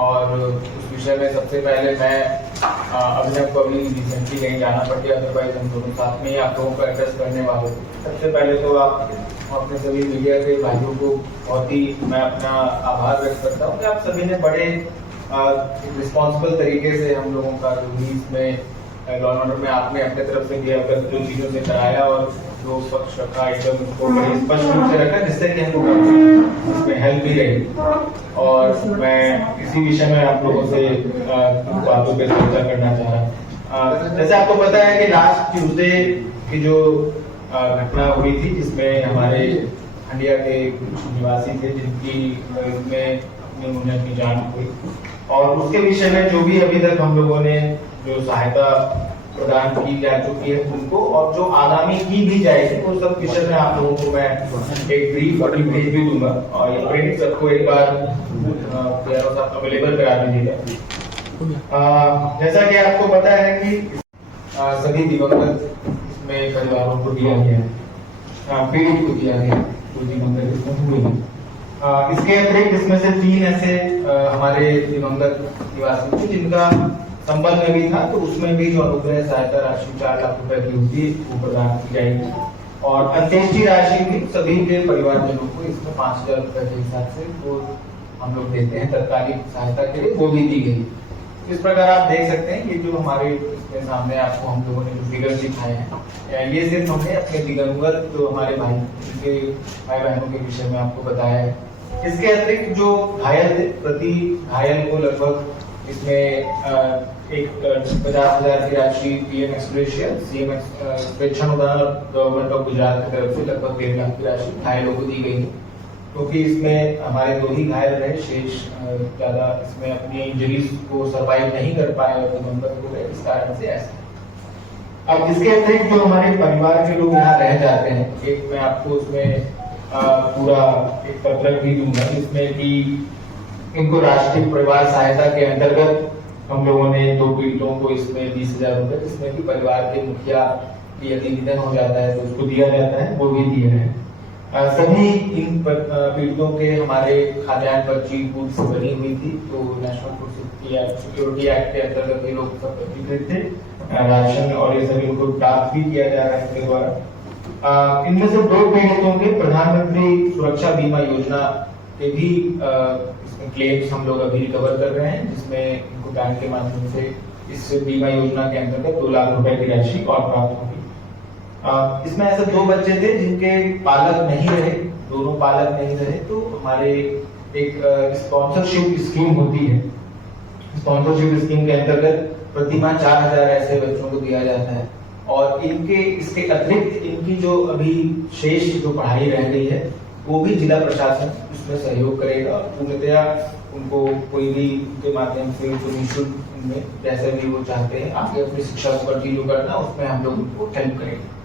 और उस विषय में सबसे पहले मैं अभिनव को अभी रिसेंटली कहीं जाना पड़ गया, अदरवाइज हम दोनों साथ में ही आप लोगों को एड्रेस करने वाले थे। सबसे पहले तो आप अपने सभी मीडिया के भाइयों को बहुत ही मैं अपना आभार व्यक्त करता हूँ कि आप सभी ने बड़े रिस्पॉन्सिबल तरीके से हम लोगों का जो भी इसमें लॉ एंड ऑर्डर में आपने अपने तरफ से दिया कर जो चीज़ों से कराया और जो पक्ष रखा एकदम उसको बड़ी स्पष्ट रूप से रखा, जिससे कि हमको इसमें हेल्प भी रही। और मैं इसी विषय में आप लोगों से बातों पर चर्चा करना चाह रहा। जैसे आपको पता है कि लास्ट ट्यूसडे की जो घटना हुई थी, जिसमें हमारे हंडिया के कुछ निवासी थे जिनकी इसमें अपनी जान हुई, और उसके विषय में जो भी अभी तक हम लोगों ने जो सहायता प्रदान की जा चुकी है उनको, और जो आगामी की भी जाएगी, वो सब विषय में आप लोगों को मैं एक ब्रीफ और भेज भी दूंगा। और ये प्रिंट सबको एक बार अवेलेबल करा दीजिएगा। जैसा कि आपको पता है कि सभी दिवंगत इसमें परिवारों को दिया गया है, पीड़ित को दिया गया, तो दिवंगत इसमें हुए हैं। इसके अतिरिक्त इसमें से 3 ऐसे हमारे दिवंगत निवासी थे जिनका संबंध में भी था, तो उसमें भी जो अनुग्रह सहायता राशि 4 लाख रुपए की होगी वो प्रदान की जाएगी। और अंत्येष्टि राशि भी सभी के परिवारजनों को इसमें 5,000 रुपए के हिसाब से वो हम लोग देते हैं तत्कालिक सहायता के लिए, वो भी दी गई। इस प्रकार आप देख सकते हैं ये जो हमारे इसमें सामने आपको हम लोगों ने जो फिगर दिखाए हैं, ये सिर्फ हमने अपने दिवंगत जो हमारे भाई बहनों के विषय में आपको बताया है। इसके अतिरिक्त जो घायल थे, प्रति घायल को लगभग इसमें एक 50,000 की राशि पीएम एक्सग्रेशिया सीएम स्वेच्छानुदान गवर्नमेंट ऑफ गुजरात की तरफ से लगभग 1.5 लाख की राशि घायलों को दी गई है, क्योंकि इसमें हमारे 2 ही घायल रहे, शेष ज्यादा इसमें अपनी इंजरीज को सर्वाइव नहीं कर पाए और दिवंगत हो गए, इस कारण से ऐसा। अब इसके अतिरिक्त जो हमारे परिवार के लोग यहाँ रह जाते हैं, एक मैं आपको उसमें पूरा एक पत्रक भी दूंगा, जिसमें कि इनको राष्ट्रीय परिवार सहायता के अंतर्गत हम लोगों ने 2 पीड़ितों को इसमें 20,000 रुपए, जिसमें कि परिवार के मुखिया की यदि निधन हो जाता है तो उसको दिया जाता है, वो भी दिए हैं। सभी इन पीड़ितों के हमारे खाद्यान्न पर्ची पूर्व से बनी हुई थी, तो नेशनल फूड सिक्योरिटी एक्ट के अंतर्गत ये लोग सब पंजीकृत थे, राशन और ये सभी उनको प्राप्त भी किया जा रहा है इसके द्वारा। इनमें से 2 पीड़ितों के प्रधानमंत्री सुरक्षा बीमा योजना के भी इसमें क्लेम्स हम लोग अभी रिकवर कर रहे हैं, जिसमें इनको बैंक के माध्यम से इस बीमा योजना के अंतर्गत 2 लाख रुपए की राशि और प्राप्त होगी। इसमें ऐसे 2 बच्चे थे जिनके पालक नहीं रहे, दोनों पालक नहीं रहे, तो हमारे एक स्पॉन्सरशिप स्कीम होती है, स्पॉन्सरशिप स्कीम के अंतर्गत प्रति माह 4,000 ऐसे बच्चों को दिया जाता है। और इनके इसके अतिरिक्त इनकी जो अभी शेष जो पढ़ाई रह गई है, वो भी जिला प्रशासन उसमें सहयोग करेगा, पूर्णतया उनको कोई भी उनके माध्यम से जो निःशुल्क उनमें जैसे भी वो चाहते हैं आगे अपनी शिक्षा को कंटिन्यू करना, उसमें हम लोग उनको हेल्प करेंगे।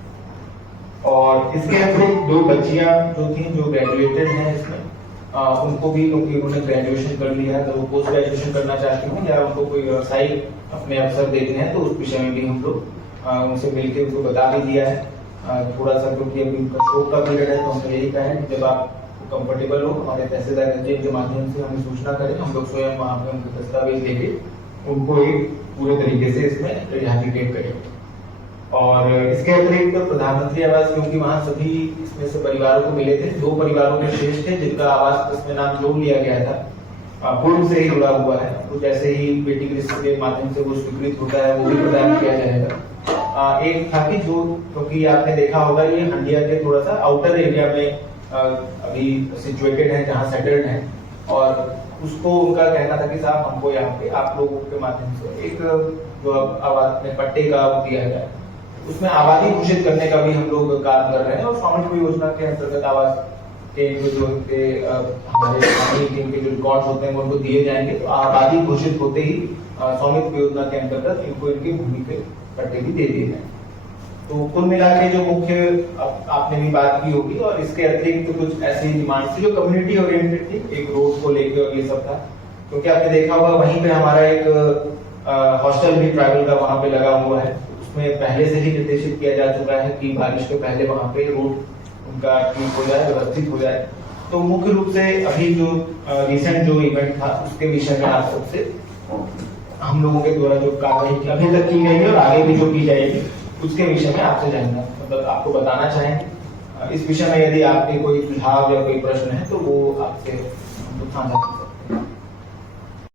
और इसके अतिरिक्त 2 बच्चियां जो थी जो ग्रेजुएटेड हैं इसमें, उनको भी, क्योंकि उन्होंने ग्रेजुएशन कर लिया है तो वो पोस्ट ग्रेजुएशन करना चाहती हूँ या उनको कोई व्यवसायिक अपने अवसर देखने हैं, तो उस विषय में भी हम लोग उनसे मिलकर उनको बता भी दिया है। थोड़ा सा क्योंकि अभी उनका शोक का पीरियड है, तो हमने यही कहा है कि जब आप कंफर्टेबल हो हमारे तहसीलदार के माध्यम से हमें सूचना करें, हम लोग स्वयं वहाँ पे उनको दस्तावेज देके उनको एक पूरे तरीके से इसमें रिहैबिलिटेट करेंगे। और इसके अतिरिक्त प्रधानमंत्री आवास, क्योंकि वहाँ सभी इसमें से परिवारों को मिले थे, 2 परिवारों के शेष थे जिनका आवास इसमें नाम जोड़ लिया गया था, पूर्व से ही जुड़ा हुआ है, तो जैसे ही बेटी के रिश्ते के माध्यम से वो स्वीकृत होता है वो भी प्रदान किया जाएगा। एक था कि जो, क्योंकि आपने देखा होगा ये हंडिया के थोड़ा सा आउटर एरिया में अभी सिचुएटेड है, जहाँ सेटल्ड है, और उसको उनका कहना था कि साहब हमको यहाँ पे आप लोगों के माध्यम से एक जो आवास में पट्टे का दिया जाए, उसमें आबादी घोषित करने का भी हम लोग काम कर रहे हैं। और स्वामित्व योजना के अंतर्गत आवास के जो हमारे टीम के जो रिकॉर्ड्स होते हैं वो उनको दिए जाएंगे, तो आबादी घोषित होते ही स्वामित्व योजना के अंतर्गत इनको इनकी भूमि के पट्टे भी दे दिए जाएंगे। तो कुल मिला के जो मुख्य आपने भी बात की होगी, और इसके अतिरिक्त कुछ ऐसी डिमांड थी जो कम्युनिटी ओरिएंटेड थी, एक रोड को लेकर और ये सब था, क्योंकि आपने देखा होगा वहीं पे हमारा एक हॉस्टल भी ट्राइबल का वहां पे लगा हुआ है, उसमें पहले से ही निर्देशित किया जा चुका है कि बारिश के पहले वहां पे रोड उनका ठीक हो जाए, व्यवस्थित हो जाए। तो मुख्य रूप से अभी जो रिसेंट जो इवेंट था उसके विषय में आप सबसे हम लोगों के द्वारा जो कार्रवाई अभी तक की गई है और आगे भी जो की जाएगी उसके विषय में आपसे जानना मतलब आपको बताना चाहेंगे। इस विषय में यदि आपके कोई सुझाव या कोई प्रश्न है तो वो आपसे साझा